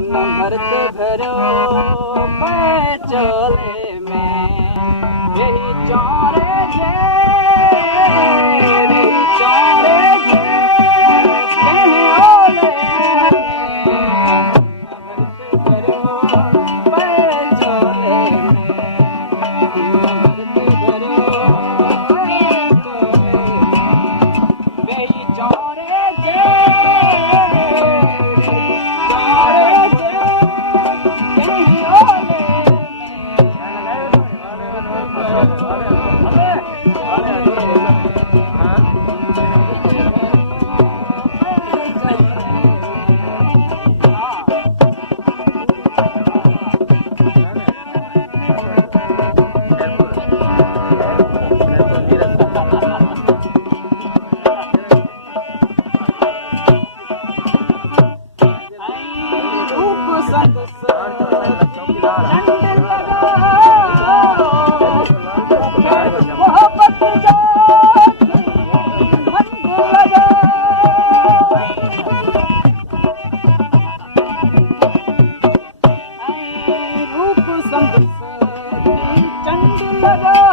भरत भरो पैचोले में यही चौरे जे यही चौरे जे कहने ओले भरत भरो पैचोले में भरत भरो पैचोले में यही चौरे जे चंड लगा